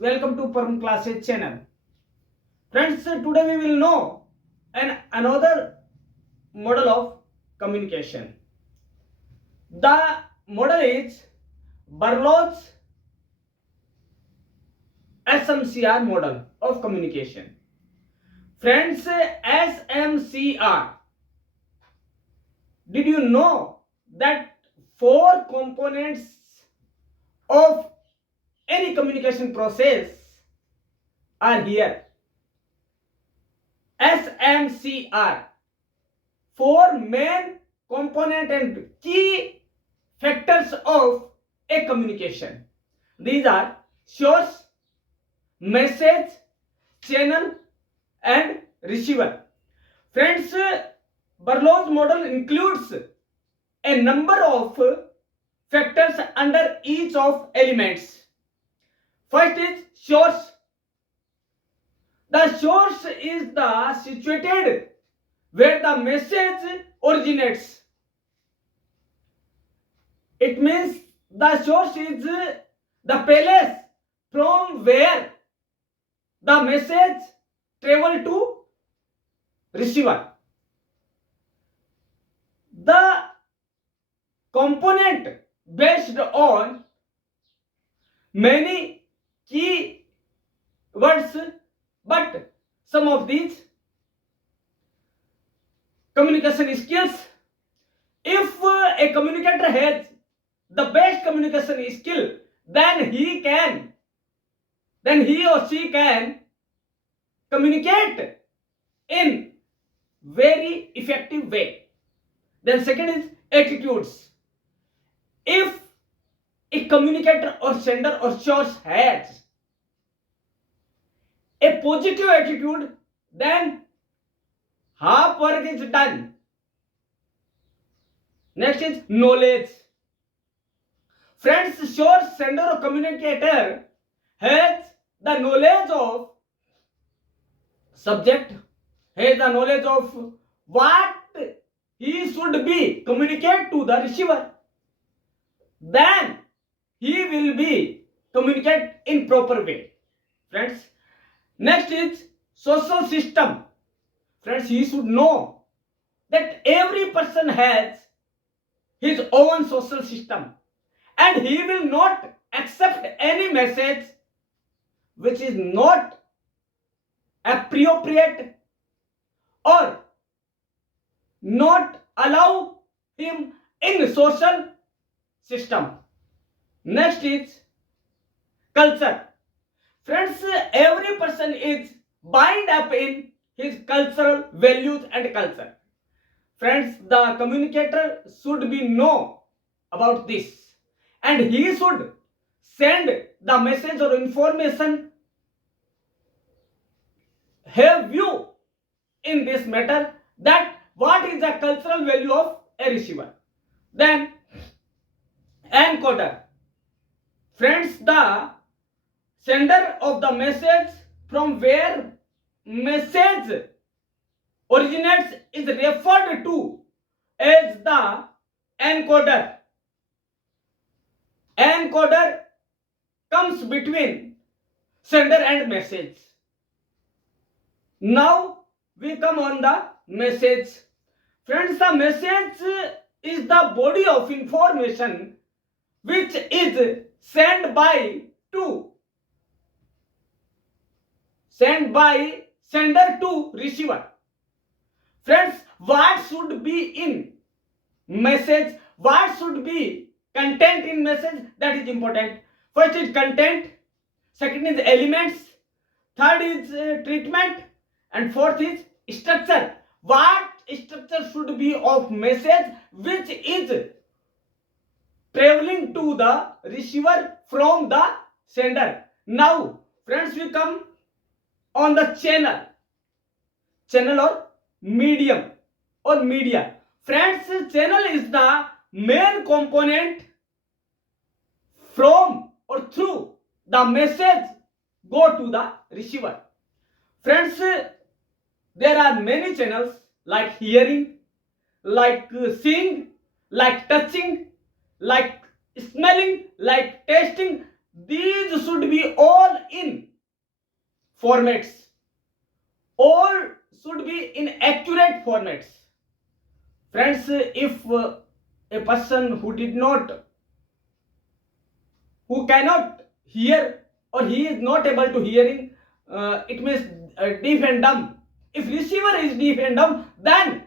welcome to Perm Classes channel. Friends, today we will know another model of communication. The model is Berlow's SMCR model of communication. Friends, SMCR. Did you know that four components of any communication process are here? SMCR. Four main component and key factors of a communication. These are source, message, channel, and receiver. Friends, Berlow's model includes a number of factors under each of elements. First is source. The source is the situated where the message originates. It means the source is the place from where the message travel to receiver. The component based on many key words, but some of these communication skills. If a communicator has the best communication skill, then he or she can communicate in very effective way. Then second is attitudes. If a communicator or sender or source has a positive attitude, then half work is done. Next is knowledge. Friends, source, sender or communicator has the knowledge of subject, has the knowledge of what he should be communicate to the receiver. Then he will be communicate in proper way. Friends, next is social system. Friends, he should know that every person has his own social system and he will not accept any message which is not appropriate or not allow him in social system. Next is culture. Friends, every person is bound up in his cultural values and culture. Friends, the communicator should be know about this and he should send the message or information, have view in this matter that what is the cultural value of a receiver. Then encoder. Friends, the sender of the message from where message originates is referred to as the encoder. Encoder comes between sender and message. Now we come on the message. Friends, the message is the body of information which is sent by sender to receiver. Friends, what should be in message, what should be content in message, that is important. First is content, second is elements, third is treatment, and fourth is structure. What structure should be of message which is traveling to the receiver from the sender. Now friends, we come on the channel or medium or media. Friends, channel is the main component from or through the message go to the receiver. Friends, there are many channels like hearing, like seeing, like touching, like smelling, like tasting. these should be all in formats, all should be in accurate formats. Friends, if a person who cannot hear, or he is not able to hearing, it means deaf and dumb. If receiver is deaf and dumb, then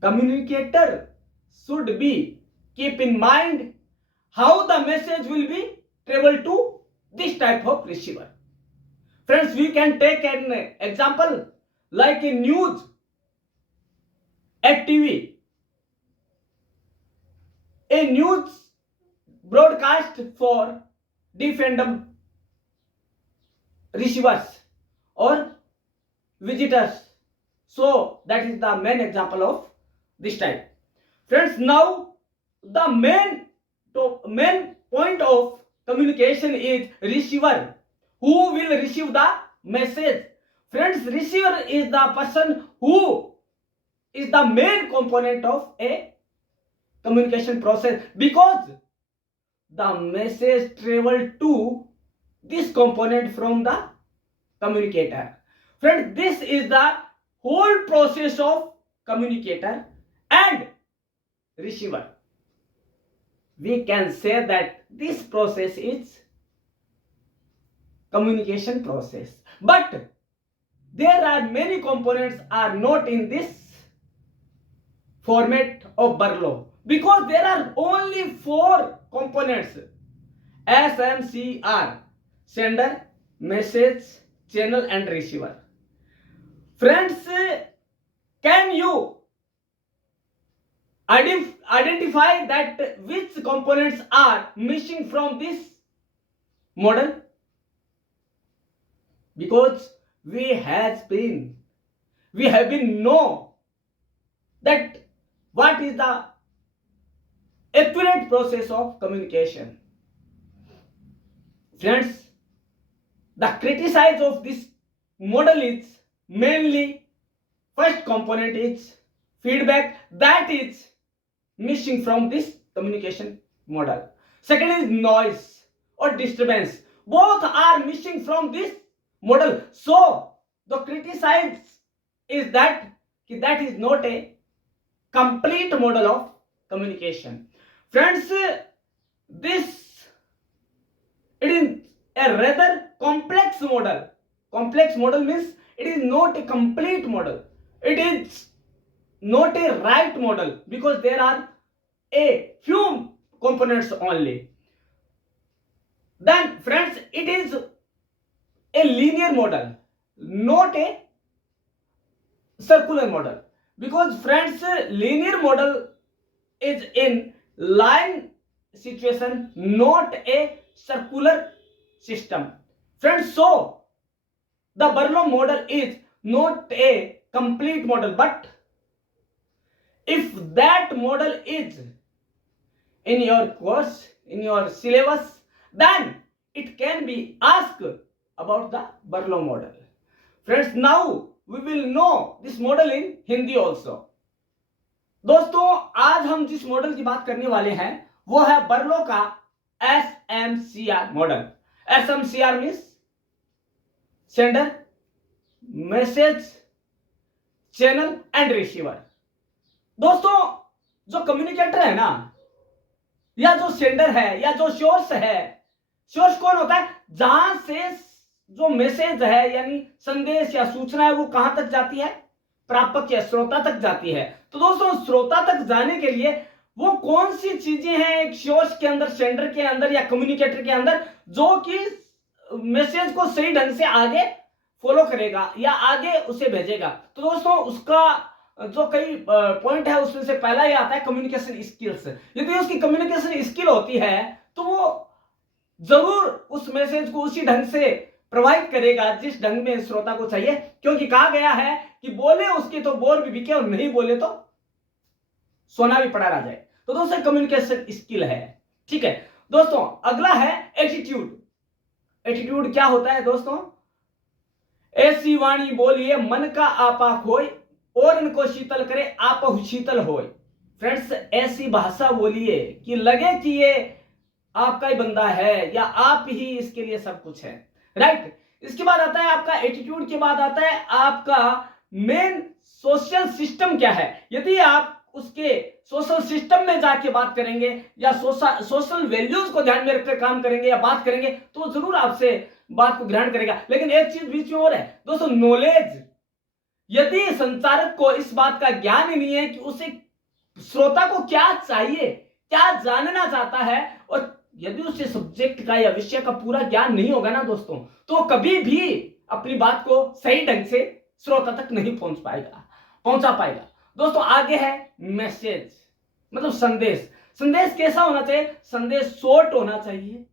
communicator should be keep in mind how the message will be travel to this type of receiver. Friends, we can take an example like in news at TV. A news broadcast for deaf and dumb receivers or visitors. So that is the main example of this type. Friends, now the main point of communication is receiver. Who will receive the message? Friends, receiver is the person who is the main component of a communication process, because the message travel to this component from the communicator. Friends, this is the whole process of communicator and receiver. We can say that this process is communication process, but there are many components are not in this format of Barlow, because there are only 4 components: SMCR, sender, message, channel and receiver. Friends, can you identify that which components are missing from this model? Because we have been know that what is the accurate process of communication. Friends, the criticize of this model is mainly first component is feedback, that is missing from this communication model. Second is noise or disturbance, both are missing from this model. So the criticize is that is not a complete model of communication. Friends, this it is a rather complex model. Complex model means it is not a complete model. It is not a right model, because there are a few components only. Then friends, it is a linear model, not a circular model, because friends, linear model is in line situation, not a circular system. Friends, so the Barlow model is not a complete model, but if that model is in your course, in your syllabus, then it can be asked about the Barlow model. Friends, now we will know this model in Hindi also. दोस्तों, आज हम जिस मॉडल की बात करने वाले हैं वो है बर्लो का SMCR model. SMCR means sender, message, channel and receiver. दोस्तों, जो कम्युनिकेटर है ना, या जो सेंडर है, या जो सोर्स है, सोर्स कौन होता है? जहां से जो मैसेज है यानी संदेश या सूचना है वो कहां तक जाती है? प्रापक या श्रोता तक जाती है. तो दोस्तों, श्रोता तक जाने के लिए वो कौन सी चीजें हैं एक सोर्स के अंदर, सेंडर के अंदर या कम्युनिकेटर के अंदर, जो कि मैसेज को सही ढंग से आगे फॉलो करेगा या आगे उसे भेजेगा? तो दोस्तों, उसका जो कई पॉइंट है उसमें से पहला ये आता है कम्युनिकेशन स्किल्स. यदि उसकी कम्युनिकेशन स्किल होती है तो वो जरूर उस मैसेज को उसी ढंग से प्रोवाइड करेगा जिस ढंग में श्रोता को चाहिए, क्योंकि कहा गया है कि बोले उसके तो बोर भी बिके और नहीं बोले तो सोना भी पड़ा रह जाए. तो दोस्तों, कम्युनिकेशन स्किल है. ठीक है दोस्तों, अगला है एटीट्यूड. एटीट्यूड क्या होता है दोस्तों? ऐसी वाणी बोलिए मन का आपा खोए, और इनको शीतल करे आप शीतल होए. फ्रेंड्स, ऐसी भाषा बोलिए कि लगे कि ये आपका ही बंदा है या आप ही इसके लिए सब कुछ है, राइट। इसके बाद आता है आपका एटीट्यूड, के बाद आता है आपका मेन सोशल सिस्टम क्या है। यदि आप उसके सोशल सिस्टम में जाके बात करेंगे या सोशल वैल्यूज को ध्यान में रखकर काम करेंगे या बात करेंगे तो जरूर आपसे बात को ग्रहण करेगा। लेकिन एक चीज बीच में और है दोस्तों, नॉलेज। यदि संचारक को इस बात का ज्ञान ही नहीं है कि उसे श्रोता को क्या चाहिए, क्या जानना चाहता है, और यदि उसे सब्जेक्ट का या विषय का पूरा ज्ञान नहीं होगा ना दोस्तों, तो कभी भी अपनी बात को सही ढंग से श्रोता तक नहीं पहुंचा पाएगा। दोस्तों आगे है मैसेज, मतलब संदेश। संदेश कैसा होना चाहिए? संदेश शॉर्ट होना चाहिए,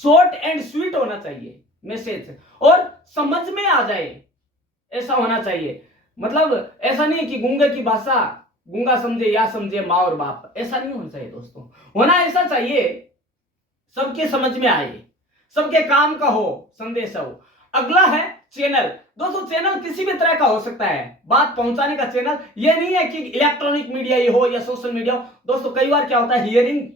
शॉर्ट एंड स्वीट होना चाहिए मैसेज, और समझ में आ जाए ऐसा होना चाहिए। मतलब ऐसा नहीं कि गूंगे की भाषा गूंगा समझे या समझे माँ और बाप, ऐसा नहीं होना चाहिए दोस्तों। होना ऐसा चाहिए सबके समझ में आए, सबके काम का हो, संदेश हो। अगला है चैनल। दोस्तों चैनल किसी भी तरह का हो सकता है, बात पहुंचाने का चैनल। ये नहीं है कि इलेक्ट्रॉनिक मीडिया ही हो या सोशल मीडिया हो। दोस्तों कई बार क्या होता है, हियरिंग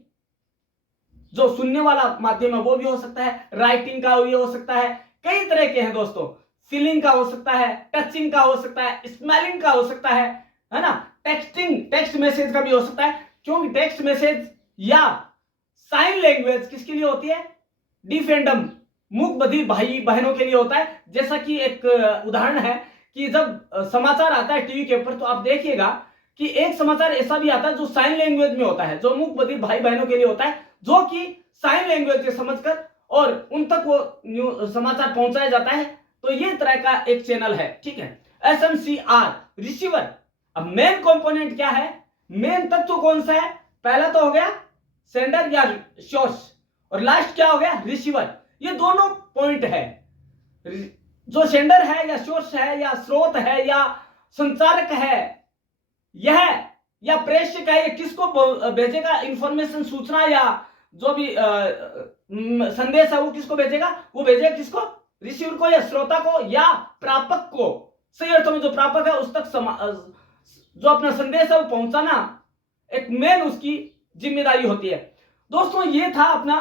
जो सुनने वाला माध्यम है वो भी हो सकता है, राइटिंग का भी हो सकता है, कई तरह के हैं दोस्तों। फीलिंग का हो सकता है, टचिंग का हो सकता है, स्मेलिंग का हो सकता है ना, टेक्स्ट मैसेज का भी हो सकता है। क्योंकि टेक्स्ट मैसेज या साइन लैंग्वेज किसके लिए होती है? डीफ एंड डम, मूक बधिर भाई बहनों के लिए होता है। जैसा कि एक उदाहरण है कि जब समाचार आता है टीवी के ऊपर, तो आप देखिएगा कि एक समाचार ऐसा भी आता है जो साइन लैंग्वेज में होता है, जो मूक बधिर भाई बहनों के लिए होता है, जो कि साइन लैंग्वेज से समझकर और उन तक वो समाचार पहुंचाया जाता है। तो ये तरह का एक चैनल है, ठीक है। SMCR, receiver. अब मेन कंपोनेंट क्या है, मेन तत्व कौन सा है? पहला तो हो गया सेंडर या सोर्स, और लास्ट क्या हो गया? रिसीवर। ये दोनों पॉइंट है। जो सेंडर है या सोर्स है या स्रोत है या संचारक है, यह या प्रेषक है, ये किसको भेजेगा इंफॉर्मेशन, सूचना या जो भी संदेश है वो किसको भेजेगा? वो भेजेगा किसको? रिसीवर को या श्रोता को या प्रापक को। सही अर्थों में जो प्रापक है उस तक जो अपना संदेश है वो पहुंचाना एक मेन उसकी जिम्मेदारी होती है। दोस्तों ये था अपना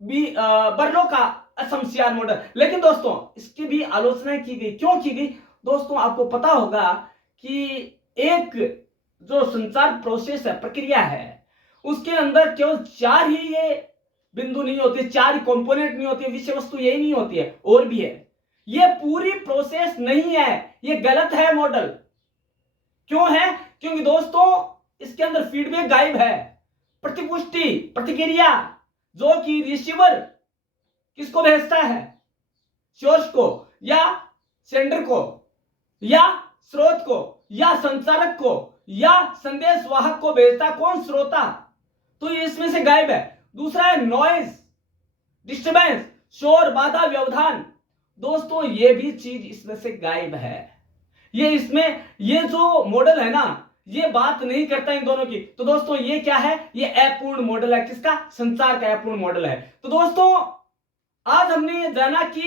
बर्लो का SMCR मॉडल। लेकिन दोस्तों इसकी भी आलोचना की गई। क्यों की गई? दोस्तों आपको पता होगा कि एक जो संचार प्रोसेस है, प्रक्रिया है, उसके अंदर केवल 4 ही ये बिंदु नहीं होते, 4 ही कंपोनेंट नहीं होते, विषय वस्तु यही नहीं होती है, और भी है। ये पूरी प्रोसेस नहीं है, ये गलत है मॉडल। क्यों है? क्योंकि दोस्तों इसके अंदर फीडबैक गायब है, प्रतिपुष्टि, प्रतिक्रिया, जो कि रिसीवर किसको भेजता है? सोर्स को या सेंडर को या स्रोत को या संचारक को या संदेश वाहक को भेजता कौन? श्रोता। तो ये इसमें से गायब है। दूसरा है नॉइज, डिस्टर्बेंस, शोर, बाधा, व्यवधान। दोस्तों ये भी चीज इसमें से गायब है। ये इसमें ये जो मॉडल है ना, ये बात नहीं करता इन दोनों की। तो दोस्तों ये क्या है? ये अपूर्ण मॉडल है। किसका? संचार का अपूर्ण मॉडल है। तो दोस्तों आज हमने ये जाना कि